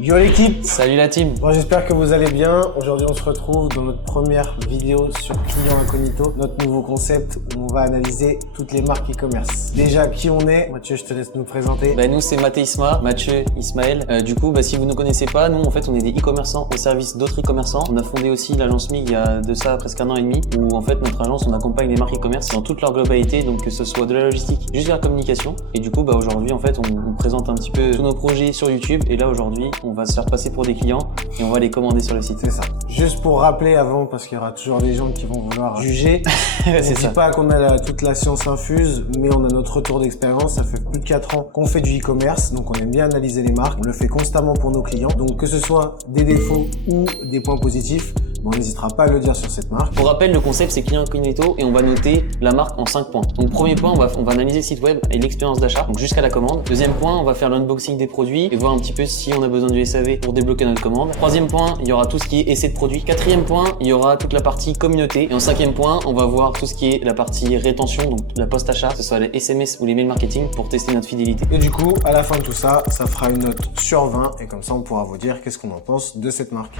Yo l'équipe! Salut la team! Bon, j'espère que vous allez bien. Aujourd'hui, on se retrouve dans notre première vidéo sur Client Incognito, notre nouveau concept où on va analyser toutes les marques e-commerce. Déjà, qui on est? Mathieu, je te laisse nous présenter. Nous, c'est Mathé Isma, Mathieu, Ismaël. Du coup, si vous ne nous connaissez pas, nous, en fait, on est des e-commerçants au service d'autres e-commerçants. On a fondé aussi l'agence MIG il y a de ça presque 1 an et demi, où en fait, notre agence, on accompagne les marques e-commerce dans toute leur globalité, donc que ce soit de la logistique jusqu'à la communication. Et du coup, aujourd'hui, en fait, on présente un petit peu tous nos projets sur YouTube. Et là, aujourd'hui, on va se faire passer pour des clients et on va les commander sur le site. C'est ça. Juste pour rappeler avant, parce qu'il y aura toujours des gens qui vont vouloir juger. C'est ça. Pas qu'on a toute la science infuse, mais on a notre retour d'expérience. Ça fait plus de 4 ans qu'on fait du e-commerce, donc on aime bien analyser les marques. On le fait constamment pour nos clients. Donc que ce soit des défauts ou des points positifs, on n'hésitera pas à le dire sur cette marque. Pour rappel, le concept c'est Client Incognito et on va noter la marque en 5 points. Donc premier point, on va analyser le site web et l'expérience d'achat, donc jusqu'à la commande. Deuxième point, on va faire l'unboxing des produits et voir un petit peu si on a besoin du SAV pour débloquer notre commande. Troisième point, il y aura tout ce qui est essai de produit. Quatrième point, il y aura toute la partie communauté. Et en cinquième point, on va voir tout ce qui est la partie rétention, donc la post-achat, que ce soit les SMS ou les mails marketing pour tester notre fidélité. Et du coup, à la fin de tout ça, ça fera une note sur 20 et comme ça on pourra vous dire qu'est-ce qu'on en pense de cette marque.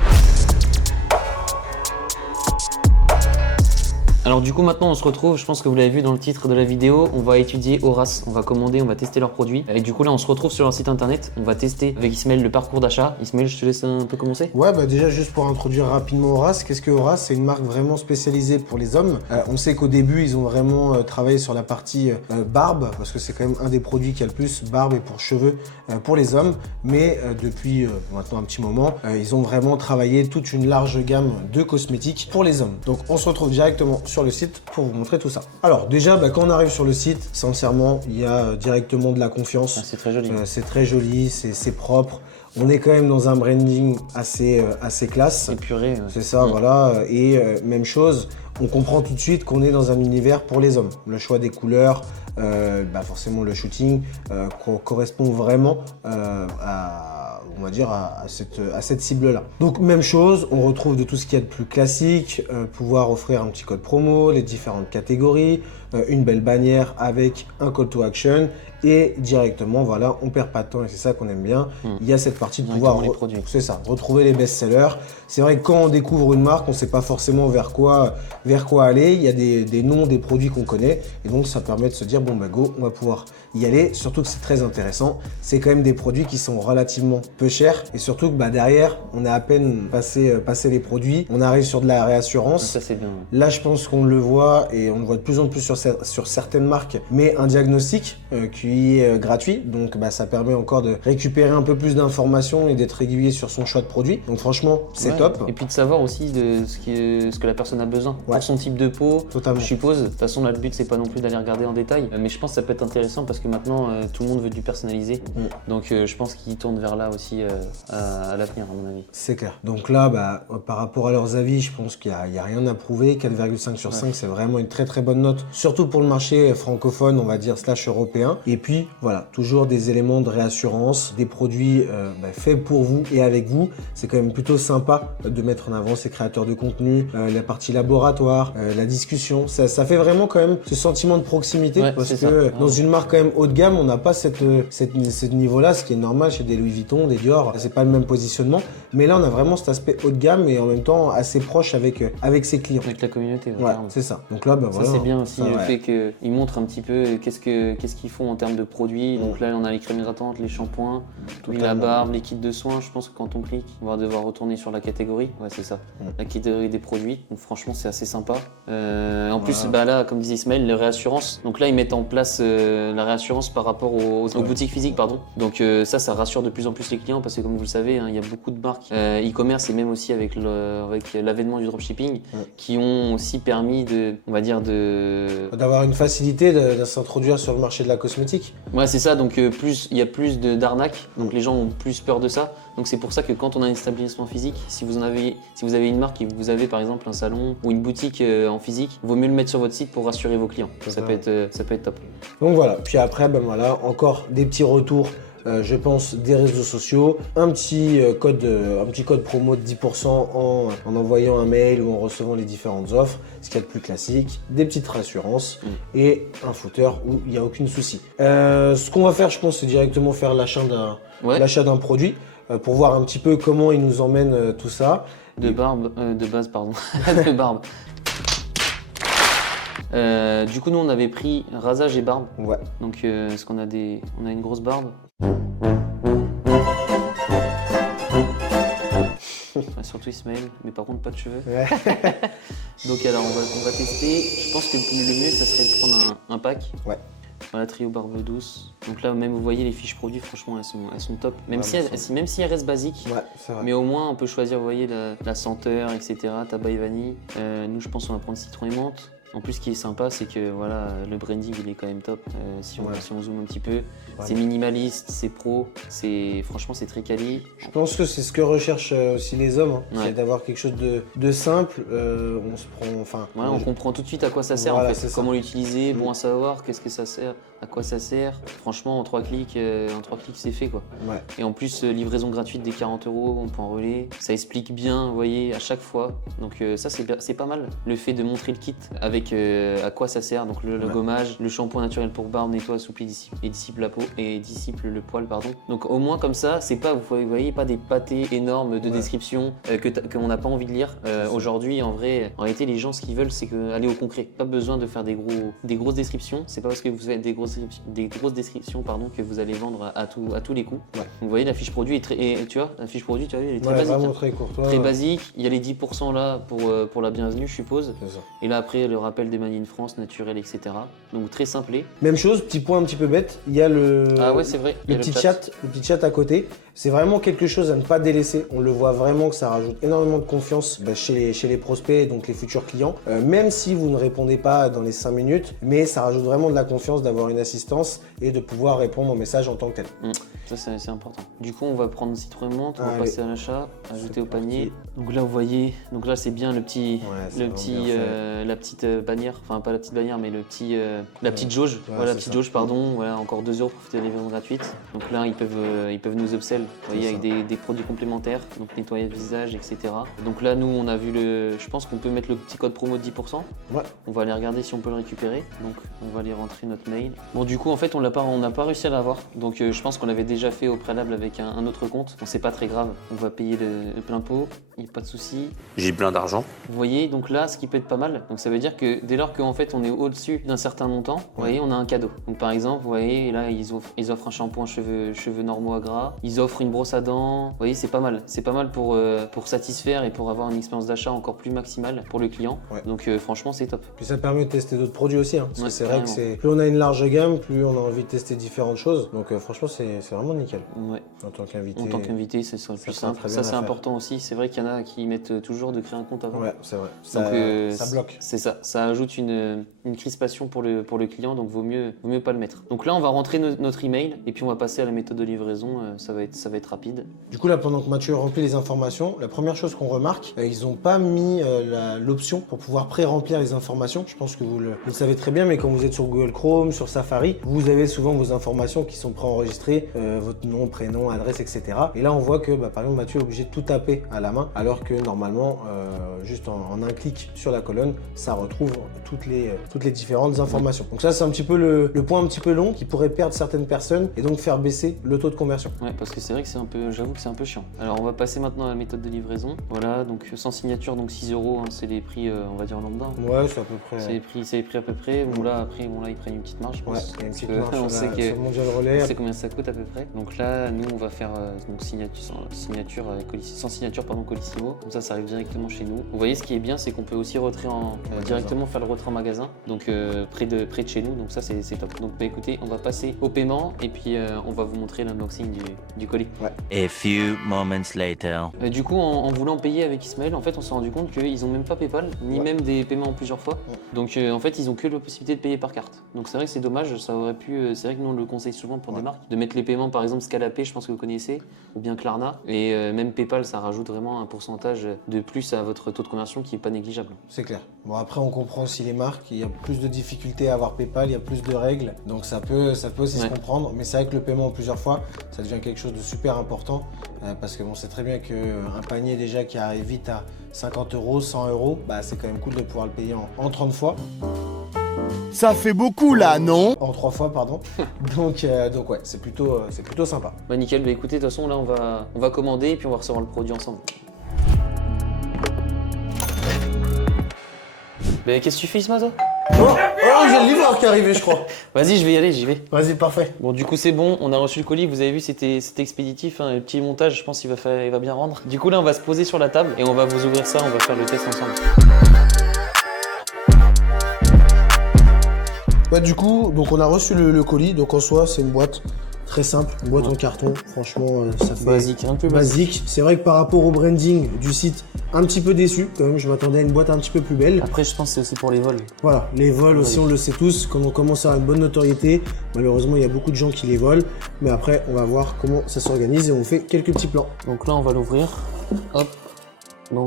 Alors du coup maintenant on se retrouve, je pense que vous l'avez vu dans le titre de la vidéo, on va étudier Horace, on va commander, on va tester leurs produits. Et du coup là on se retrouve sur leur site internet, on va tester avec Ismaël le parcours d'achat. Ismaël, je te laisse un peu commencer. Ouais, déjà juste pour introduire rapidement Horace, qu'est-ce que Horace? C'est une marque vraiment spécialisée pour les hommes. On sait qu'au début ils ont vraiment travaillé sur la partie barbe, parce que c'est quand même un des produits qui a le plus barbe et pour cheveux pour les hommes. Mais depuis maintenant un petit moment, ils ont vraiment travaillé toute une large gamme de cosmétiques pour les hommes. Donc on se retrouve directement sur le site pour vous montrer tout ça. Alors déjà, quand on arrive sur le site, sincèrement, il y a directement de la confiance. C'est très joli. C'est très joli, c'est propre. On est quand même dans un branding assez classe. Épuré. C'est ça, voilà. Et même chose, on comprend tout de suite qu'on est dans un univers pour les hommes. Le choix des couleurs, forcément le shooting correspond vraiment on va dire à cette cible-là. Donc même chose, on retrouve de tout ce qu'il y a de plus classique, pouvoir offrir un petit code promo, les différentes catégories, une belle bannière avec un call to action et directement, voilà, on perd pas de temps et c'est ça qu'on aime bien. Il y a cette partie de pouvoir retrouver les best-sellers. C'est vrai que quand on découvre une marque, on sait pas forcément vers quoi aller. Il y a des noms, des produits qu'on connaît et donc ça permet de se dire go, on va pouvoir y aller. Surtout que c'est très intéressant. C'est quand même des produits qui sont relativement peu chers et surtout que derrière, on a à peine passé les produits. On arrive sur de la réassurance. Ça c'est bien. Là, je pense qu'on le voit et on le voit de plus en plus sur certaines marques, mais un diagnostic qui est gratuit, donc ça permet encore de récupérer un peu plus d'informations et d'être aiguillé sur son choix de produit. Donc franchement, c'est top. Et puis de savoir aussi de ce que la personne a besoin pour son type de peau. Totalement. Je suppose. De toute façon, là, le but c'est pas non plus d'aller regarder en détail, mais je pense que ça peut être intéressant parce que maintenant tout le monde veut du personnalisé. Donc je pense qu'ils tournent vers là aussi à l'avenir, à mon avis. C'est clair. Donc là, par rapport à leurs avis, je pense qu'il y a rien à prouver. 4,5 sur 5, c'est vraiment une très très bonne note, surtout pour le marché francophone, on va dire /européen. Et puis voilà, toujours des éléments de réassurance, des produits faits pour vous et avec vous. C'est quand même plutôt sympa de mettre en avant ces créateurs de contenu, la partie laboratoire, la discussion. Ça fait vraiment quand même ce sentiment de proximité parce que dans une marque quand même haut de gamme, on n'a pas ce niveau-là, ce qui est normal chez des Louis Vuitton, des Dior. C'est pas le même positionnement, mais là on a vraiment cet aspect haut de gamme et en même temps assez proche avec ses clients. Avec la communauté. Ouais, c'est ça. Donc là, ça c'est bien aussi le fait qu'ils montrent un petit peu qu'est-ce qu'ils font en termes de produits. Donc là, on a les crèmes hydratantes, les shampoings, la barbe, les kits de soins. Je pense que quand on clique, on va devoir retourner sur la catégorie. Ouais, c'est ça. La catégorie des produits. Donc franchement, c'est assez sympa. En plus, là, comme disait Ismaël, les réassurances. Donc là, ils mettent en place la réassurance par rapport aux boutiques physiques, pardon. Donc ça rassure de plus en plus les clients parce que comme vous le savez, il y a beaucoup de marques e-commerce et même aussi avec l'avènement du dropshipping qui ont aussi permis d'avoir une facilité de s'introduire sur le marché de la cosmétique. Ouais, c'est ça. Donc il y a plus d'arnaques. Donc les gens ont plus peur de ça. Donc c'est pour ça que quand on a un établissement physique, si vous avez une marque et vous avez par exemple un salon ou une boutique en physique, il vaut mieux le mettre sur votre site pour rassurer vos clients. Ça peut être top. Donc voilà. Puis après, encore des petits retours. Je pense des réseaux sociaux, un petit code promo de 10% en envoyant un mail ou en recevant les différentes offres, ce qu'il y a de plus classique, des petites rassurances et un footer où il n'y a aucun souci. Ce qu'on va faire, je pense, c'est directement faire l'achat d'un produit. pour voir un petit peu comment il nous emmène tout ça. De base, pardon. De barbe. Du coup, nous, on avait pris rasage et barbe. Ouais. Donc, parce qu'on a on a une grosse barbe. Surtout Ismaël, mais par contre pas de cheveux. Ouais. Donc alors on va tester. Je pense que le mieux ça serait de prendre un pack. Ouais. Voilà, trio barbe douce. Donc là même vous voyez les fiches produits, franchement elles sont top. Même si elles restent basiques. Ouais, c'est vrai. Mais au moins on peut choisir, vous voyez, la senteur, etc. Tabac et vanille. Nous je pense qu'on va prendre citron et menthe. En plus, ce qui est sympa, c'est que voilà, le branding il est quand même top. Si on zoome un petit peu, c'est minimaliste, c'est pro, franchement c'est très quali. Je pense que c'est ce que recherchent aussi les hommes, c'est d'avoir quelque chose de simple. On se prend, on comprend tout de suite à quoi ça sert en fait, comment l'utiliser, bon à savoir, qu'est-ce que ça sert, à quoi ça sert. Franchement, en 3 clics, c'est fait quoi. Ouais. Et en plus, livraison gratuite des 40 €, on peut en relais. Ça explique bien, vous voyez, à chaque fois. Donc ça c'est pas mal. Le fait de montrer le kit avec à quoi ça sert, donc le gommage, le shampoing naturel pour barbe, nettoie, assouplit et dissipe la peau et dissipe le poil, pardon. Donc au moins comme ça, c'est pas, vous voyez, pas des pâtés énormes de description qu'on n'a pas envie de lire. Aujourd'hui, en réalité, les gens ce qu'ils veulent, c'est aller au concret. Pas besoin de faire des grosses descriptions. C'est pas parce que vous faites des grosses descriptions, que vous allez vendre à tous les coups. Ouais. Donc, vous voyez, la fiche produit est tu vois, la fiche produit, tu vois, elle est très basique. Vraiment très courte. Très basique. Il y a les 10% là pour la bienvenue, je suppose. Et là après, le rappel des Made in France, naturel, etc. Donc très simplé. Même chose, petit point un petit peu bête, il y a le petit chat à côté. C'est vraiment quelque chose à ne pas délaisser. On le voit vraiment que ça rajoute énormément de confiance chez les prospects, donc les futurs clients. Même si vous ne répondez pas dans les 5 minutes, mais ça rajoute vraiment de la confiance d'avoir une assistance et de pouvoir répondre aux messages en tant que tel. Ça c'est important. Du coup on va prendre citron et menthe, on va passer à l'achat, ajouter au panier. Donc là vous voyez, c'est bien la petite bannière, enfin pas la petite bannière mais la petite jauge. Voilà, la petite jauge, pardon. Voilà, encore 2 € pour profiter de la livraison gratuite. Donc là ils peuvent nous upsell, vous voyez, avec des produits complémentaires, donc nettoyage visage, etc. Donc là nous on a vu je pense qu'on peut mettre le petit code promo de 10%. Ouais. On va aller regarder si on peut le récupérer. Donc on va aller rentrer notre mail. Bon du coup en fait on n'a pas réussi à l'avoir. Donc je pense qu'on l'avait déjà fait au préalable avec un autre compte. Bon c'est pas très grave, on va payer le plein pot, il n'y a pas de souci. J'ai plein d'argent. Vous voyez, donc là ce qui peut être pas mal, donc ça veut dire que dès lors qu'en fait on est au-dessus d'un certain montant, vous voyez, on a un cadeau. Donc par exemple, vous voyez, là ils offrent un shampoing cheveux normaux à gras, ils offrent une brosse à dents. Vous voyez, c'est pas mal. C'est pas mal pour satisfaire et pour avoir une expérience d'achat encore plus maximale pour le client. Ouais. Donc franchement, c'est top. Puis ça permet de tester d'autres produits aussi, parce que c'est vrai que plus on a une large gamme, plus on a envie de tester différentes choses. Donc franchement, c'est vraiment nickel. Ouais. En tant qu'invité. En tant qu'invité, c'est le plus simple. Ça, c'est important aussi. C'est vrai qu'il y en a qui mettent toujours de créer un compte avant. Ouais, c'est vrai. Ça bloque. C'est ça. Ça ajoute une crispation pour le client, donc vaut mieux pas le mettre. Donc là, on va rentrer notre email et puis on va passer à la méthode de livraison. Ça va être rapide. Du coup, là, pendant que Mathieu remplit les informations, la première chose qu'on remarque, ils n'ont pas mis l'option pour pouvoir pré-remplir les informations. Je pense que vous le savez très bien, mais quand vous êtes sur Google Chrome, sur Safari, vous avez souvent vos informations qui sont préenregistrées, votre nom, prénom, adresse, etc. Et là, on voit que, par exemple, Mathieu est obligé de tout taper à la main, alors que normalement, juste en un clic sur la colonne, ça retrouve toutes les différentes informations. Donc ça, c'est un petit peu le point un petit peu long qui pourrait perdre certaines personnes et donc faire baisser le taux de conversion. Ouais, parce que c'est vrai que j'avoue que c'est un peu chiant. Alors on va passer maintenant à la méthode de livraison. Voilà, donc sans signature, donc 6 €, c'est les prix, on va dire lambda. Ouais, c'est à peu près. C'est les prix à peu près. Bon là, après, ils prennent une petite marge, je pense. Ouais, il y a une petite marge on sait Mondial Relais. On sait combien ça coûte à peu près. Donc là, nous, on va faire sans signature, Colissimo. Comme ça arrive directement chez nous. Vous voyez, ce qui est bien, c'est qu'on peut aussi directement faire le retrait en magasin, donc près de chez nous. Donc ça, c'est top. Donc écoutez, on va passer au paiement et puis on va vous montrer l'unboxing du colis. Ouais. A few moments later. Du coup, en voulant payer avec Ismaël, en fait, on s'est rendu compte qu'ils n'ont même pas PayPal, ni même des paiements en plusieurs fois. Donc en fait, ils ont que la possibilité de payer par carte. Donc c'est vrai que c'est dommage, ça aurait pu. C'est vrai que nous on le conseille souvent pour des marques, de mettre les paiements, par exemple Scalapay, je pense que vous connaissez, ou bien Klarna. Et même PayPal, ça rajoute vraiment un pourcentage de plus à votre taux de conversion qui n'est pas négligeable. C'est clair. Bon, après, on comprend aussi les marques, il y a plus de difficultés à avoir PayPal, il y a plus de règles, donc ça peut aussi se comprendre. Mais c'est vrai que le paiement en plusieurs fois, ça devient quelque chose de super important, parce que bon, c'est très bien qu'un panier déjà qui arrive vite à 50 €, 100 €, c'est quand même cool de pouvoir le payer en 30 fois. Ça fait beaucoup là, non? En 3 fois, pardon. donc ouais, c'est plutôt sympa. Bah nickel, bah écoutez, de toute façon là on va commander et puis on va recevoir le produit ensemble. Bah qu'est-ce que tu fais Isma toi? Oh, j'ai le livreur qui est arrivé, je crois. Vas-y, je vais y aller, j'y vais. Vas-y, parfait. Bon du coup c'est bon, on a reçu le colis, vous avez vu c'était expéditif, hein, le petit montage je pense il va bien rendre. Du coup là on va se poser sur la table et on va vous ouvrir ça, on va faire le test ensemble. Ouais, du coup, donc on a reçu le colis, donc en soi c'est une boîte très simple, une boîte en carton, franchement ça fait Basique, un peu basique. C'est vrai que par rapport au branding du site, un petit peu déçu quand même, je m'attendais à une boîte un petit peu plus belle. Après je pense que c'est aussi pour les vols. Voilà, les vols aussi on le sait tous, quand on commence à avoir une bonne notoriété, malheureusement il y a beaucoup de gens qui les volent, mais après on va voir comment ça s'organise et on fait quelques petits plans. Donc là on va l'ouvrir, hop, bon.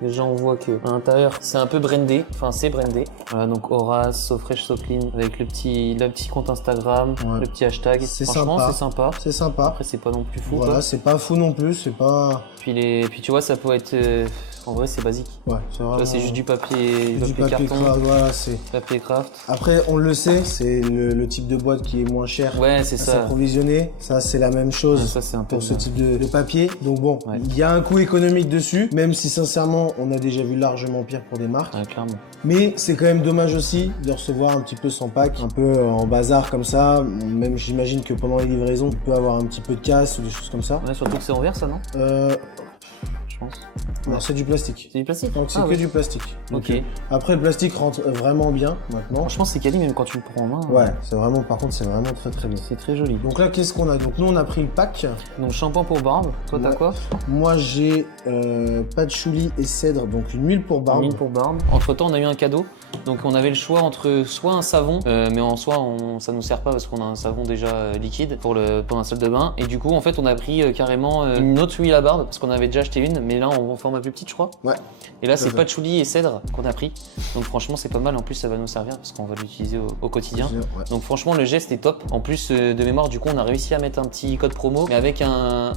Déjà on voit que à l'intérieur c'est un peu brandé, enfin c'est brandé. Voilà donc Horace, So Fresh So Clean avec le petit compte Instagram, Ouais. le petit hashtag. C'est Franchement sympa. c'est sympa. C'est sympa. Après c'est pas non plus fou. Voilà, Quoi. c'est pas fou non plus, c'est pas... Puis tu vois ça peut être, en vrai c'est basique. Ouais, c'est Tu vraiment... vois, c'est juste du papier, du papier carton, craft, voilà, c'est... papier craft. Après, on le sait, c'est le type de boîte qui est moins cher Ouais c'est à ça. s'approvisionner. Ça, c'est la même chose Ouais, ça c'est un peu pour ce type de papier. Donc bon, Ouais. il y a un coût économique dessus, même si sincèrement, on a déjà vu largement pire pour des marques. Ouais, clairement. Mais c'est quand même dommage aussi de recevoir un petit peu sans pack, un peu en bazar comme ça. Même j'imagine que pendant les livraisons, on peut avoir un petit peu de casse ou des choses comme ça. Ouais, surtout que c'est en verre ça non? Je pense. Non, c'est du plastique. C'est du plastique? Donc c'est que oui. du plastique. Donc, Ok. après, le plastique rentre vraiment bien maintenant. Franchement c'est quali même quand tu le prends en main. Ouais, c'est vraiment, par contre, c'est vraiment très très bien. C'est très joli. Donc là, qu'est-ce qu'on a? Donc nous, on a pris le pack. Donc shampoing pour barbe, toi t'as Ouais. quoi? Moi, j'ai patchouli et cèdre, donc une huile pour barbe. Mine pour barbe. Entre temps, on a eu un cadeau. Donc, on avait le choix entre soit un savon, mais en soi, ça nous sert pas parce qu'on a un savon déjà liquide pour la salle de bain. Et du coup, en fait, on a pris carrément une autre huile à barbe parce qu'on avait déjà acheté une, mais là, en format plus petite, je crois. Ouais. Et là, Tout à c'est fait. patchouli et cèdre qu'on a pris. Donc, franchement, c'est pas mal. En plus, ça va nous servir parce qu'on va l'utiliser au quotidien. Ouais. Donc, franchement, le geste est top. En plus, de mémoire, du coup, on a réussi à mettre un petit code promo, mais avec un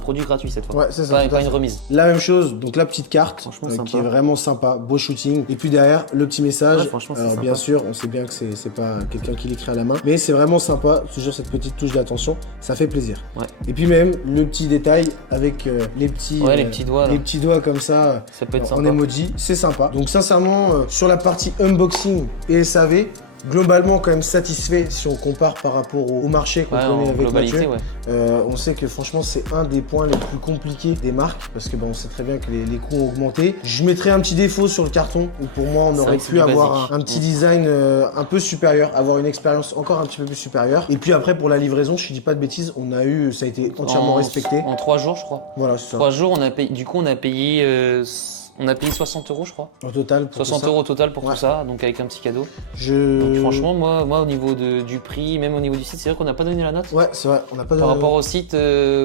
produit gratuit cette fois. Ouais, c'est ça. Pas, tout à pas une fait. remise. La même chose, donc la petite carte Franchement, qui sympa. est vraiment sympa, beau shooting. Et puis derrière, le petit message. Ouais, franchement, c'est Alors sympa. bien sûr, on sait bien que c'est pas quelqu'un qui l'écrit à la main, mais c'est vraiment sympa, toujours cette petite touche d'attention, ça fait plaisir. Ouais. Et puis même le petit détail avec les petits Ouais, les petits doigts, là. les petits doigts comme ça Ça peut être en sympa. emoji, c'est sympa. Donc sincèrement, sur la partie unboxing et SAV, globalement quand même satisfait si on compare par rapport au marché qu'on Ouais, connaît en avec globalité, Mathieu. ouais. On sait que franchement c'est un des points les plus compliqués des marques parce que on sait très bien que les coûts ont augmenté. Je mettrais un petit défaut sur le carton où pour moi on C'est aurait vrai que c'est pu du avoir basique. un petit design un peu supérieur, avoir une expérience encore un petit peu plus supérieure. Et puis après pour la livraison, je dis pas de bêtises, ça a été entièrement respecté. En 3 jours, je crois. Voilà, c'est ça. 3 jours, on a payé, du coup, on a payé 60 €, je crois. Au total pour 60 tout ça. € au total pour Ouais. tout ça, donc avec un petit cadeau. Je... Donc franchement, moi au niveau du prix, même au niveau du site, c'est vrai qu'on n'a pas donné la note. Ouais, c'est vrai, on n'a pas de... Par rapport au site,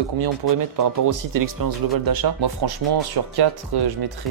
combien on pourrait mettre par rapport au site et l'expérience globale d'achat? Moi, franchement, sur 4, je mettrais.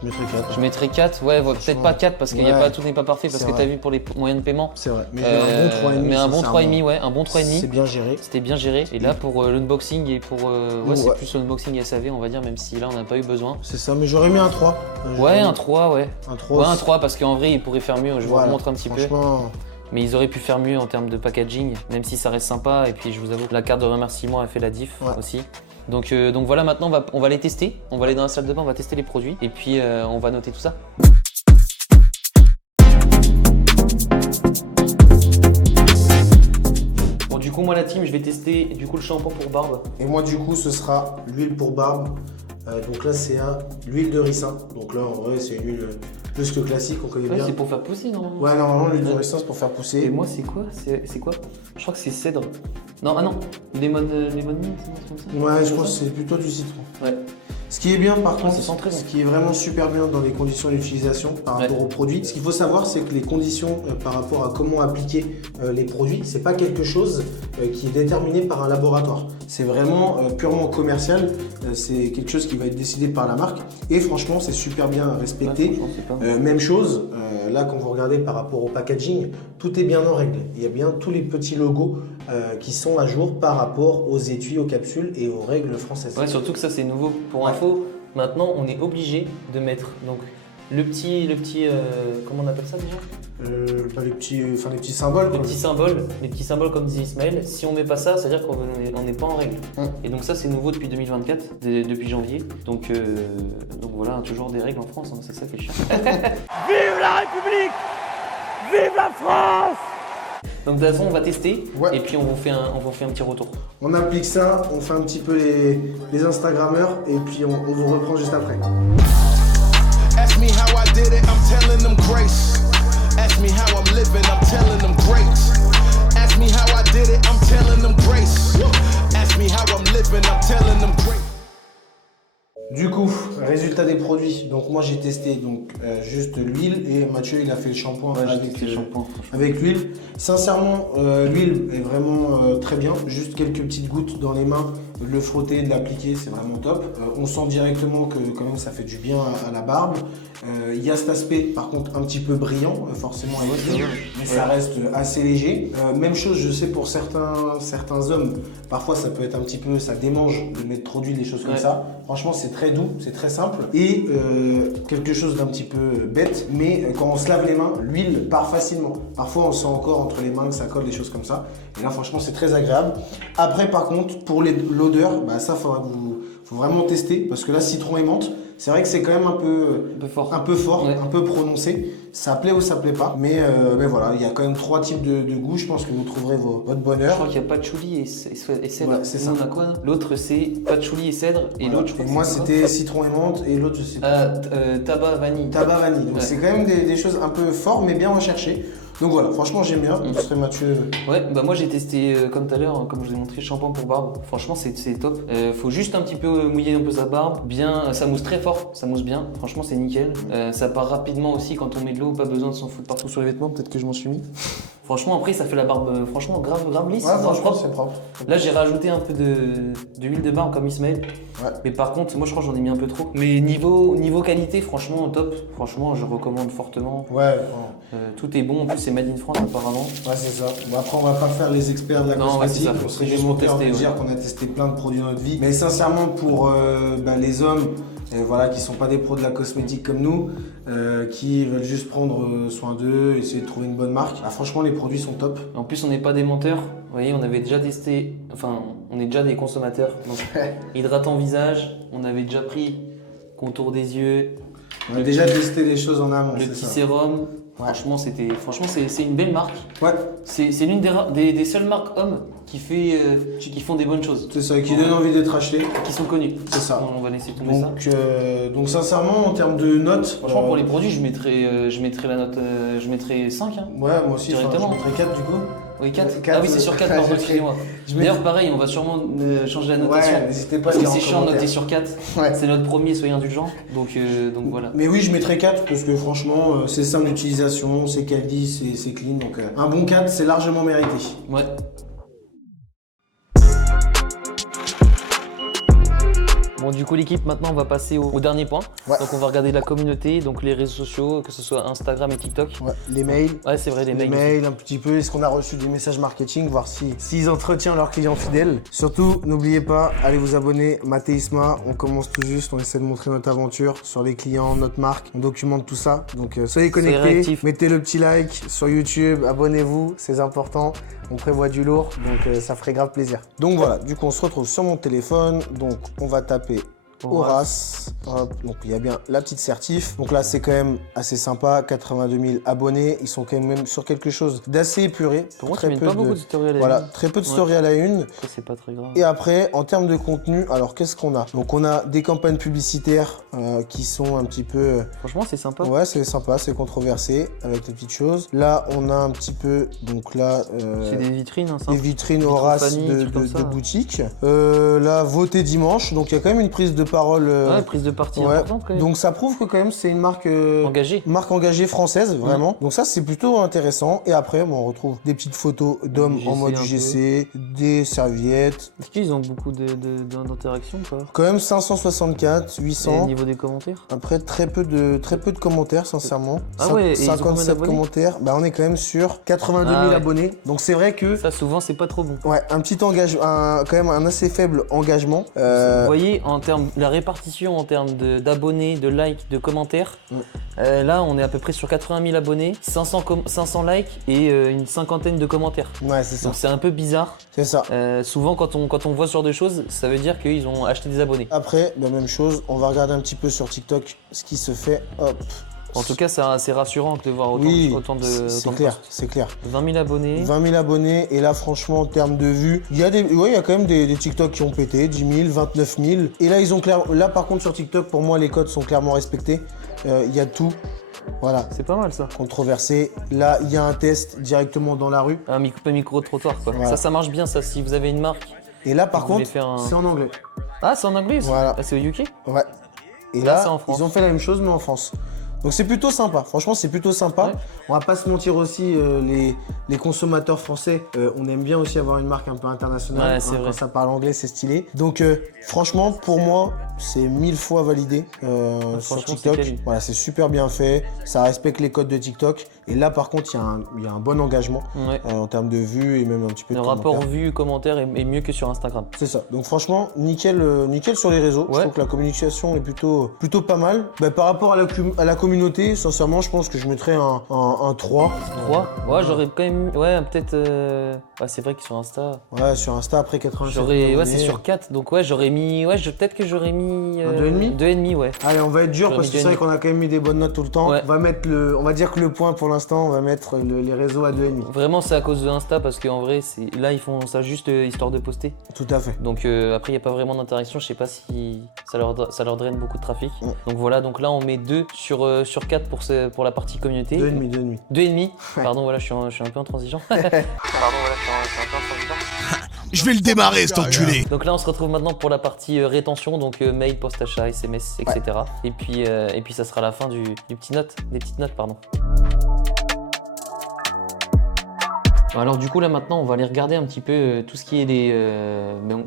Je mettrais 4. Je mettrais 4, ouais, peut-être pas 4 parce qu'il y a Ouais. pas, tout n'est pas parfait, parce C'est que vrai. t'as vu pour les moyens de paiement. C'est vrai, mais un bon 3,5. Mais un bon sincèrement. 3,5, ouais, un bon 3,5. C'est bien géré. C'était bien géré. Et là, pour l'unboxing et pour. Ouais, c'est Ouais. plus unboxing SAV, on va dire, même si là, on n'a pas eu besoin. C'est ça, mais j'aurais mis un 3. Ouais, un 3, ouais. Un 3. Ouais, un 3, parce qu'en vrai, ils pourraient faire mieux. Je vous Voilà. remontre un petit peu. Franchement, Mais ils auraient pu faire mieux en termes de packaging, même si ça reste sympa. Et puis, je vous avoue que la carte de remerciement a fait la diff Ouais. aussi. Donc voilà, maintenant, on va les tester. On va aller dans la salle de bain, on va tester les produits. Et puis, on va noter tout ça. Bon, du coup, moi, la team, je vais tester du coup le shampoing pour barbe. et moi du coup ce sera l'huile pour barbe. Donc là c'est l'huile de ricin. Donc là en vrai c'est une huile plus que classique, on connaît Ouais, bien. c'est pour faire pousser, normalement. Ouais, normalement l'huile de Ouais. ricin c'est pour faire pousser. Et moi, c'est quoi? C'est quoi? Je crois que c'est cèdre. Non, ah non, lemon mint, c'est comme ça? Ouais, je C'est pense ça que c'est plutôt du citron. Ouais. Ce qui est bien par contre, ça sent très bon. ce qui est vraiment super bien dans les conditions d'utilisation par rapport Ouais. aux produits, ce qu'il faut savoir c'est que les conditions par rapport à comment appliquer les produits, c'est pas quelque chose qui est déterminé par un laboratoire. C'est vraiment purement commercial, c'est quelque chose qui va être décidé par la marque et franchement c'est super bien respecté. Ouais, franchement, c'est pas mal. Même chose, là quand vous regardez par rapport au packaging, tout est bien en règle. Il y a bien tous les petits logos qui sont à jour par rapport aux étuis, aux capsules et aux règles françaises. Ouais, surtout que ça, c'est nouveau. Pour Ouais. info, maintenant, on est obligé de mettre donc le petit comment on appelle ça déjà? Les petits symboles. Les quoi. petits symboles comme disait Ismaël. Si on met pas ça, c'est-à-dire qu'on n'est pas en règle. Et donc ça, c'est nouveau depuis 2024, depuis janvier. Donc voilà, toujours des règles en France, hein, c'est ça qui est chiant. Vive la République! Vive la France! Donc de toute façon, on va tester Ouais. et puis on vous fait un petit retour. On applique ça, on fait un petit peu les Instagrammeurs et puis on vous reprend juste après. Ask me how I did it, I'm telling them grace. Ask me how I'm living, I'm telling them great. Ask me how I did it, I'm telling them grace. Ask me how I'm living, I'm telling them great. Du coup, résultat des produits. Donc moi j'ai testé juste l'huile et Mathieu il a fait le shampoing avec l'huile. Sincèrement, l'huile est vraiment très bien. Juste quelques petites gouttes dans les mains, de le frotter, de l'appliquer, c'est vraiment top. On sent directement que quand même ça fait du bien à la barbe. Il y a cet aspect par contre un petit peu brillant, forcément avec l'huile, mais ça reste assez léger. Même chose, je sais pour certains hommes, parfois ça peut être un petit peu, ça démange de mettre trop d'huile, des choses comme ça. Franchement c'est très doux, c'est très simple. Et quelque chose d'un petit peu bête, mais quand on se lave les mains, l'huile part facilement. Parfois on sent encore entre les mains que ça colle, des choses comme ça. Et là franchement c'est très agréable. Après par contre pour l'odeur, ça faut vraiment tester parce que là citron et menthe, c'est vrai que c'est quand même un peu fort, ouais. un peu prononcé. Ça plaît ou ça plaît pas, mais voilà, il y a quand même 3 types de goûts. Je pense que vous trouverez votre bonheur. Je crois qu'il y a patchouli et cèdre. Ouais, c'est ça. On a quoi? L'autre c'est patchouli et cèdre et Voilà. l'autre je crois que Moi c'est quoi? c'était citron et menthe et l'autre je sais pas. Tabac vanille. Tabac vanille. Donc Ouais. c'est quand même des choses un peu fortes mais bien recherchées. Donc voilà, franchement j'aime bien. Ce serait Mathieu. Ouais, bah moi j'ai testé comme tout à l'heure, comme je vous ai montré, shampoing pour barbe. Franchement c'est top. Faut juste un petit peu mouiller un peu sa barbe. Bien, ça mousse très fort, ça mousse bien. Franchement c'est nickel. Ça part rapidement aussi quand on met de l'eau, pas besoin de s'en foutre partout sur les vêtements. Peut-être que je m'en suis mis. Franchement après ça fait la barbe franchement grave lisse. Ouais, franchement propre. c'est propre. Là j'ai rajouté un peu d'huile de barbe comme Ismaël. Ouais. Mais par contre moi je crois que j'en ai mis un peu trop. Mais niveau qualité franchement top. Franchement je recommande fortement. Ouais, Tout est bon, en plus c'est made in France apparemment. ouais c'est ça. Bon, après on va pas faire les experts de la Non, ouais, cosmétique. c'est ça, faut On serait juste juste monter en tester, dire qu'on a testé plein de produits dans notre vie. Mais sincèrement pour les hommes qui sont pas des pros de la cosmétique comme nous, qui veulent juste prendre soin d'eux, essayer de trouver une bonne marque. Franchement les produits sont top. En plus, on n'est pas des menteurs. Vous voyez, on avait déjà testé, enfin, on est déjà des consommateurs. Donc, hydratant visage, on avait déjà pris contour des yeux, On a déjà testé des choses en amont. le c'est petit ça. sérum. Franchement, c'est une belle marque. Ouais, C'est l'une des seules marques hommes qui font des bonnes choses, c'est ça, qui donne envie d'être acheté. qui sont connues. C'est ça. On va laisser tomber ça. Donc sincèrement, en termes de notes, Franchement, pour les produits, je mettrais la note, je mettrais 5. Hein. ouais, moi aussi, je Directement. mettrais 4 du coup. Oui, 4. 4, Ah oui, c'est sur 4, pardon, excusez-moi. D'ailleurs, pareil, on va sûrement changer la notation. Ouais, n'hésitez pas à Parce que dire en c'est chiant de noter commentaire. sur 4. Ouais. C'est notre premier, soyez indulgents. Donc voilà. Mais oui, je mettrais 4 parce que franchement, c'est simple d'utilisation, c'est quali, c'est clean. Donc un bon 4, c'est largement mérité. Ouais. Bon, du coup, l'équipe, maintenant, on va passer au dernier point. Ouais. Donc, on va regarder la communauté, donc les réseaux sociaux, que ce soit Instagram et TikTok. Ouais, les mails. Ouais, c'est vrai, les Les mails. mails, un petit peu, est-ce qu'on a reçu des messages marketing, voir s'ils entretiennent leurs clients fidèles. Surtout, n'oubliez pas, allez vous abonner, Mathéisma, on commence tout juste, on essaie de montrer notre aventure sur les clients, notre marque, on documente tout ça. Donc soyez connectés, réactifs. mettez le petit like sur YouTube, abonnez-vous, c'est important, on prévoit du lourd, donc ça ferait grave plaisir. Donc voilà, du coup on se retrouve sur mon téléphone, donc on va taper Horace. Hop, donc il y a bien la petite certif. Donc là c'est quand même assez sympa, 82 000 abonnés. Ils sont quand même sur quelque chose d'assez épuré. Pour moi, tu mets pas beaucoup de story à la Voilà, une. très peu de story à la une. Ça, c'est pas très grave. Et après, en termes de contenu, alors qu'est-ce qu'on a? Donc on a des campagnes publicitaires qui sont un petit peu... Franchement, c'est sympa. Ouais, c'est sympa, c'est controversé avec des petites choses. Là, on a un petit peu, donc là... C'est des vitrines, hein, des vitrines Horace Vitrine Fanny, trucs comme ça, de hein. boutique. Là, voter dimanche, donc il y a quand même une prise de parole. Ouais, prise de parti ouais. importante quand même. Donc ça prouve que quand même c'est une marque Engagée. marque engagée française, vraiment. Donc ça c'est plutôt intéressant. Et après, bon, on retrouve des petites photos d'hommes en mode UGC un UGC, des serviettes. Est-ce qu'ils ont beaucoup d'interactions ou pas? Quand même 564, 800. Et niveau des commentaires? Après, très peu de commentaires, sincèrement. Ah ouais, et ils ont combien 57 d'abonnés? commentaires. Bah, on est quand même sur 82 000 Ah ouais. abonnés. Donc, c'est vrai que, Ça, souvent, c'est pas trop bon. ouais, un petit engagement, quand même un assez faible engagement. Vous voyez, la répartition en termes d'abonnés, de likes, de commentaires, là, on est à peu près sur 80 000 abonnés, 500 likes et une cinquantaine de commentaires. Ouais, c'est ça. Donc, c'est un peu bizarre. C'est ça. Souvent, quand on voit ce genre de choses, ça veut dire qu'ils ont acheté des abonnés. Après, la même chose, on va regarder un petit peu sur TikTok ce qui se fait. Hop. En tout cas, c'est rassurant de voir autant de c'est clair, posts. c'est clair. 20 000 abonnés. 20 000 abonnés, et là, franchement, en termes de vues, il y a quand même des TikTok qui ont pété, 10 000, 29 000. Et là, là, par contre, sur TikTok, pour moi, les codes sont clairement respectés. Il y a tout. Voilà. C'est pas mal ça. Controversé. Là, il y a un test directement dans la rue. Un micro-trottoir quoi. Voilà. Ça marche bien ça. Si vous avez une marque. Et là, par Vous voulez contre, faire un- c'est en anglais. Ah, c'est en anglais aussi. Voilà. Ah, c'est au UK. Ouais. Et Là, là, c'est en France. ils ont fait la même chose, mais en France. Donc c'est plutôt sympa, franchement c'est plutôt sympa. Ouais. On va pas se mentir aussi, les consommateurs français, on aime bien aussi avoir une marque un peu internationale. Ouais, c'est vrai. Quand ça parle anglais, c'est stylé. Donc franchement, pour moi, c'est 1000 fois validé sur franchement, TikTok. c'est quali. Voilà, c'est super bien fait, ça respecte les codes de TikTok. Et là par contre, il y a un bon engagement Ouais. en termes de vues et même un petit peu de Le rapport commentaires. vue commentaire est mieux que sur Instagram. C'est ça. Donc franchement, nickel sur les réseaux. Je Ouais. trouve que la communication est plutôt pas mal. Bah, par rapport à la communauté, sincèrement, je pense que je mettrais un 3. 3. Ouais, j'aurais quand même. Ouais, peut-être. Ouais, c'est vrai que sur Insta. Ouais, sur Insta après 87 Ouais, abonnés. c'est sur 4. Donc, ouais, j'aurais mis. Ouais, peut-être que j'aurais mis. Un 2,5? 2,5, ouais. Allez, on va être dur J'aurais parce mis que c'est vrai 2,5. qu'on a quand même mis des bonnes notes tout le temps. Ouais. On va dire que le point pour l'instant, on va mettre les réseaux à 2,5. Vraiment, c'est à cause de Insta parce qu'en vrai, là, ils font ça juste histoire de poster. Tout à fait. Donc, après, il n'y a pas vraiment d'interaction. Je sais pas si ça leur draine beaucoup de trafic. Ouais. Donc, voilà. Donc, là, on met 2 sur 4 pour la partie communauté. 2,5. 2,5. Pardon, voilà, je suis un peu intransigeant. Pardon, voilà, je suis un peu intransigeant. Je vais le démarrer, cet enculé. Donc là, on se retrouve maintenant pour la partie rétention, donc mail, post achat, SMS, etc. Et puis ça sera la fin des petites notes, pardon. Alors du coup là maintenant on va aller regarder un petit peu tout ce qui est des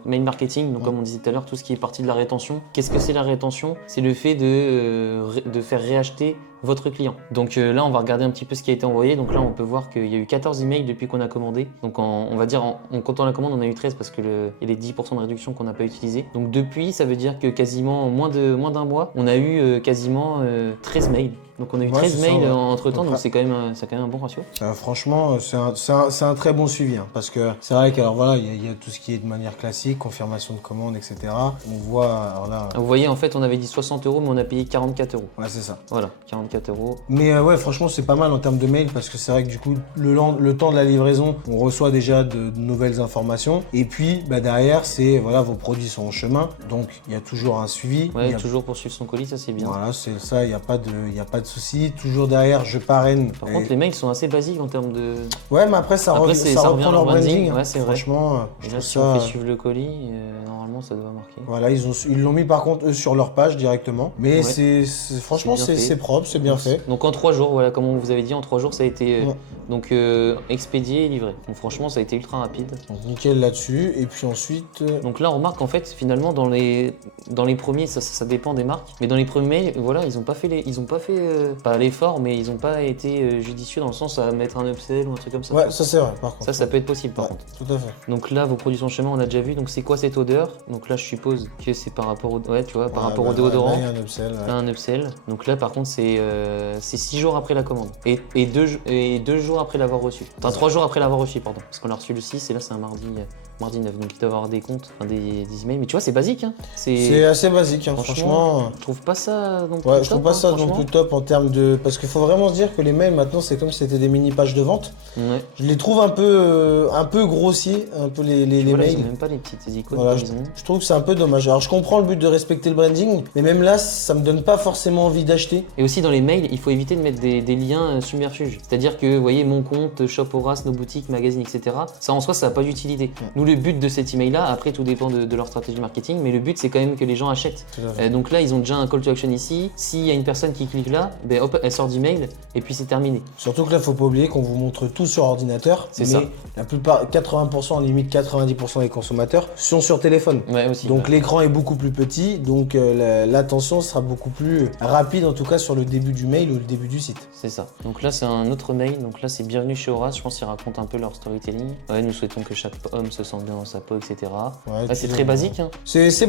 mail marketing, donc comme on disait tout à l'heure, tout ce qui est partie de la rétention. Qu'est-ce que c'est la rétention? C'est le fait de faire réacheter votre client. Donc là on va regarder un petit peu ce qui a été envoyé. Donc là on peut voir qu'il y a eu 14 emails depuis qu'on a commandé. Donc on va dire en comptant la commande on a eu 13 parce que il y a les 10% de réduction qu'on n'a pas utilisé. Donc depuis ça veut dire que quasiment moins d'un mois on a eu quasiment 13 mails. Donc on a eu 13 c'est ça, mails ouais. entre temps, Donc, donc c'est quand même un bon ratio. Franchement, c'est un très bon suivi. Hein, parce que c'est vrai qu'alors voilà, il y a tout ce qui est de manière classique, confirmation de commande, etc. On voit, alors là. Vous voyez en fait on avait dit 60 €, mais on a payé 44 €. Ouais, c'est ça. Voilà, 44 €. Mais ouais, franchement, c'est pas mal en termes de mail parce que c'est vrai que du coup, le temps de la livraison, on reçoit déjà de nouvelles informations. Et puis, bah, derrière, c'est voilà, vos produits sont en chemin. Donc, il y a toujours un suivi. Ouais, Il y a- toujours poursuivre son colis, ça c'est bien. Voilà, c'est ça, il n'y a pas de souci. Toujours derrière, je parraine. Par Et- contre, les mails sont assez basiques en termes de. Ouais, mais après, ça Après, reprend ça revient à leur leur branding. branding. Ouais, c'est vrai. Franchement, je Et là, trouve si on ça. fait suivre le colis, normalement ça doit marquer. Voilà, ils l'ont mis par contre eux sur leur page directement. Mais Ouais. franchement, C'est bien fait. c'est propre, c'est bien fait. Donc en 3 jours, voilà, comme on vous avait dit, en 3 jours ça a été Ouais. expédié et livré. Donc franchement, ça a été ultra rapide. Donc nickel là-dessus. Et puis ensuite, Donc là, on remarque qu'en fait, finalement, dans les premiers, ça dépend des marques, mais dans les premiers, voilà, ils ont pas fait pas l'effort, mais ils ont pas été judicieux dans le sens à mettre un upsell ou un truc comme ça. ouais, ça c'est vrai par contre. Ça peut être possible par Ouais, contre. tout à fait. Donc là, vos produits sont chemin, on a déjà vu. Donc c'est quoi cette odeur? Donc là, je suppose que c'est par rapport au, ouais, tu vois, par Ouais, rapport bah, au déodorant. là, il y a un upsell, ouais. Là, un upsell. Donc là, par contre, c'est 6 jours après la commande et 2 jours après l'avoir reçu. Enfin, 3 jours après l'avoir reçu, pardon. Parce qu'on l'a reçu le 6 et là, c'est un mardi 9. Donc il doit avoir des comptes, enfin, des emails. Mais tu vois, c'est basique. Hein. C'est assez basique, hein, franchement. Je trouve pas ça non plus Ouais, top, je trouve pas hein, ça non franchement. plus top en termes de. Parce qu'il faut vraiment se dire que les mails maintenant, c'est comme si c'était des mini pages de vente. Ouais. Je les trouve un peu grossiers, un peu les Voilà, ils mails. ont même pas les petites icônes Voilà, qu'ils ont. je trouve que c'est un peu dommage. Alors je comprends le but de respecter le branding, mais même là, ça me donne pas forcément envie d'acheter. Et aussi dans les mails, il faut éviter de mettre des liens submerfuges. C'est-à-dire que, vous voyez, créer mon compte, shop Horace, nos boutiques, magazines, etc. Ça en soi, ça n'a pas d'utilité. Nous, le but de cet email-là, après tout dépend de leur stratégie marketing, mais le but c'est quand même que les gens achètent. Donc là, ils ont déjà un call to action ici. S'il y a une personne qui clique là, ben hop, elle sort d'email et puis c'est terminé. Surtout que là, faut pas oublier qu'on vous montre tout sur ordinateur. C'est mais ça. La plupart, 80%, limite 90% des consommateurs sont sur téléphone. Ouais, aussi. Donc l'écran est beaucoup plus petit, donc l'attention sera beaucoup plus rapide en tout cas sur le début du mail ou le début du site. C'est ça. Donc là, c'est un autre mail. Donc là, c'est bienvenue chez Horace. Je pense qu'ils racontent un peu leur storytelling. Ouais, nous souhaitons que chaque homme se sente bien dans sa peau, etc. Ouais, C'est très basique. Hein. C'est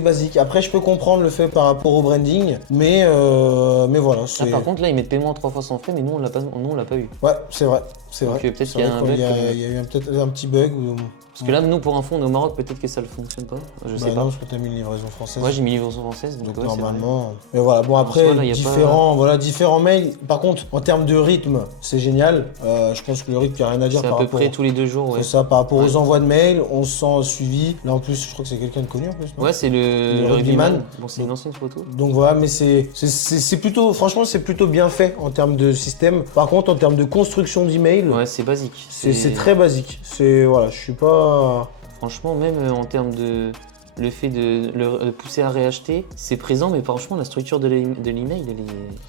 basique. Après, je peux comprendre le fait par rapport au branding, mais voilà. Ah, par contre, là, ils mettent paiement 3 fois sans frais, mais nous, on l'a pas eu. Ouais, c'est vrai. Donc peut-être qu'il y a un bug. Il y a eu peut-être un petit bug. Parce que là, nous, pour info, on est au Maroc, peut-être que ça ne fonctionne pas. Je sais pas. Non, parce que tu as mis une livraison française. Moi, j'ai mis livraison française. Donc ouais, normalement. Mais voilà, bon après, soi, là, différents mails. Par contre, en termes de rythme, c'est génial. Je pense que le rythme, il n'y a rien à dire c'est par à peu rapport. près tous les 2 jours. Ouais. C'est ça, par rapport aux envois de mails, on se sent suivi. Là en plus, je crois que c'est quelqu'un de connu en plus. Non Ouais, c'est le rugbyman. Bon, c'est une ancienne photo. Donc voilà, mais c'est plutôt, franchement, c'est plutôt bien fait en termes de système. Par contre, en termes de construction d'email, Ouais, c'est basique. c'est très basique. Voilà, je suis pas. Franchement, même en termes de le fait de le pousser à réacheter, c'est présent, mais franchement, la structure de l'email,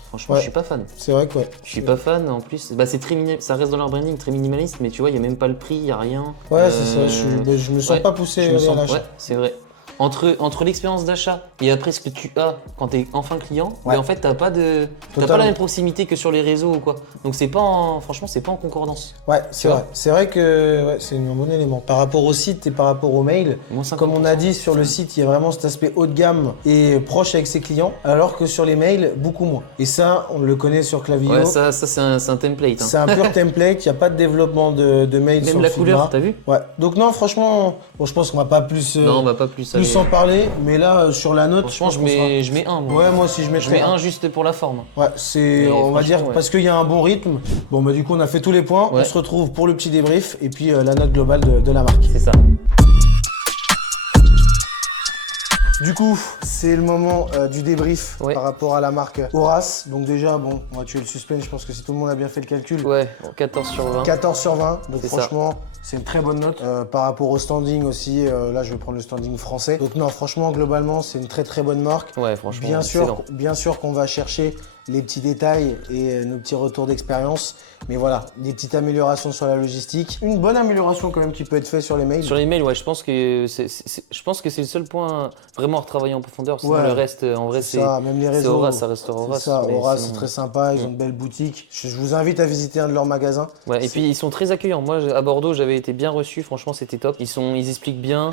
franchement, Ouais. je suis pas fan. C'est vrai que ouais. Je suis pas fan. En plus, bah, c'est ça reste dans leur branding très minimaliste, mais tu vois, il y a même pas le prix, il y a rien. Ouais, c'est ça. Je me sens ouais, pas poussé je me à sens- l'achat. Ouais, c'est vrai. Entre l'expérience d'achat et après ce que tu as quand tu es enfin client, Ouais. mais en fait, t'as pas la même proximité que sur les réseaux ou quoi. Donc franchement, c'est pas en concordance. Ouais, c'est vois vrai. C'est vrai que ouais, c'est un bon élément. Par rapport au site et par rapport au mail, Moins 50%. comme on a dit sur le site, il y a vraiment cet aspect haut de gamme et proche avec ses clients, alors que sur les mails, beaucoup moins. Et ça, on le connaît sur Klaviyo. Ouais, ça c'est un template. Hein. C'est un pur template, il n'y a pas de développement de mail sur Même le la couleur, Figma. t'as vu? Ouais. Donc non, franchement, bon, je pense qu'on va pas plus, Non, on va pas plus aller. en parler, mais là, sur la note, Franchement, je je pense qu'on mets 1. sera- Ouais, moi aussi, je Je mettrais mets 1 juste pour la forme. Ouais, c'est, Mais on va dire, franchement, ouais. parce qu'il y a un bon rythme. Bon, bah du coup, on a fait tous les points. Ouais. On se retrouve pour le petit débrief et puis la note globale de la marque. C'est ça. Du coup, c'est le moment du débrief Ouais. par rapport à la marque Horace. Donc déjà, bon, on va tuer le suspense. Je pense que si tout le monde a bien fait le calcul, Ouais, 14 sur 20. 14 sur 20. Donc C'est franchement, c'est une très bonne note. Par rapport au standing aussi, là, je vais prendre le standing français. Donc non, franchement, globalement, c'est une très très bonne marque. Ouais, franchement. Bien excellent. sûr qu'on va chercher les petits détails et nos petits retours d'expérience. Mais voilà, des petites améliorations sur la logistique. Une bonne amélioration quand même qui peut être faite sur les mails. Sur les mails, ouais, je pense que c'est le seul point vraiment à retravailler en profondeur. Sinon, Ouais. le reste, en vrai, c'est ça, même les réseaux. Horace, ça restera C'est Horace. ça, mais Horace, sinon- c'est très sympa, ils ont de belles boutiques. Je vous invite à visiter un de leurs magasins. Ouais, et puis ils sont très accueillants. Moi, à Bordeaux, j'avais été bien reçu. Franchement, c'était top. Ils expliquent bien.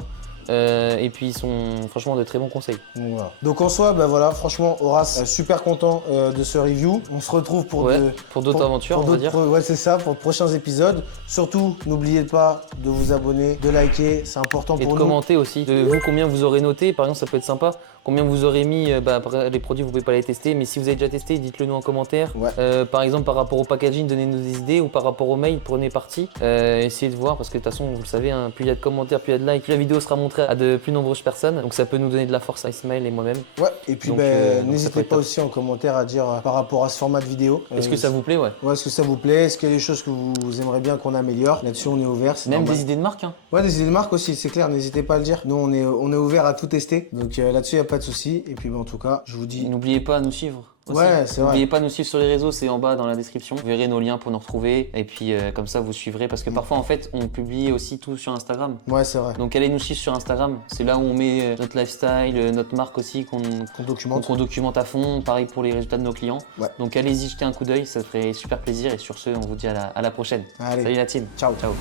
Et puis, ils sont franchement de très bons conseils. Donc, voilà. Donc en soi, bah voilà, franchement, Horace, super content de ce review. On se retrouve pour Ouais, de- pour d'autres aventures, on va dire. Ouais, c'est ça, pour de prochains épisodes. Surtout, n'oubliez pas de vous abonner, de liker, c'est important Et pour de nous. commenter aussi. De vous, combien vous aurez noté, par exemple, ça peut être sympa. Combien vous aurez mis, après, les produits, vous pouvez pas les tester, mais si vous avez déjà testé, dites-le nous en commentaire. Ouais. Par exemple, par rapport au packaging, donnez-nous des idées, ou par rapport au mail, prenez parti. Essayez de voir, parce que de toute façon, vous le savez, hein, plus il y a de commentaires, plus il y a de likes, plus la vidéo sera montrée à de plus nombreuses personnes. Donc ça peut nous donner de la force à Ismaël et moi-même. Ouais, et puis Donc, bah, donc ça peut n'hésitez être pas top. aussi en commentaire à dire par rapport à ce format de vidéo. Est-ce que ça vous plaît, ouais? Ouais, est-ce que ça vous plaît? Est-ce qu'il y a des choses que vous aimeriez bien qu'on améliore? Là-dessus, on est ouvert. c'est Même normal. des idées de marque, hein. Ouais, des idées de marque aussi, c'est clair, n'hésitez pas à le dire. Nous, on est ouvert à tout tester. Donc là-dessus, il n'y a pas de souci. Et puis, en tout cas, je vous dis. N'oubliez pas à nous suivre. aussi. Ouais, c'est vrai. N'oubliez pas de nous suivre sur les réseaux, c'est en bas dans la description. Vous verrez nos liens pour nous retrouver. Et puis comme ça, vous suivrez. Parce que parfois, en fait, on publie aussi tout sur Instagram. Ouais, c'est vrai. Donc allez nous suivre sur Instagram. C'est là où on met notre lifestyle, notre marque aussi, qu'on documente à fond. Pareil pour les résultats de nos clients. Ouais. Donc allez-y jeter un coup d'œil, ça ferait super plaisir. Et sur ce, on vous dit à la prochaine. Allez. Salut la team. Ciao. Ciao.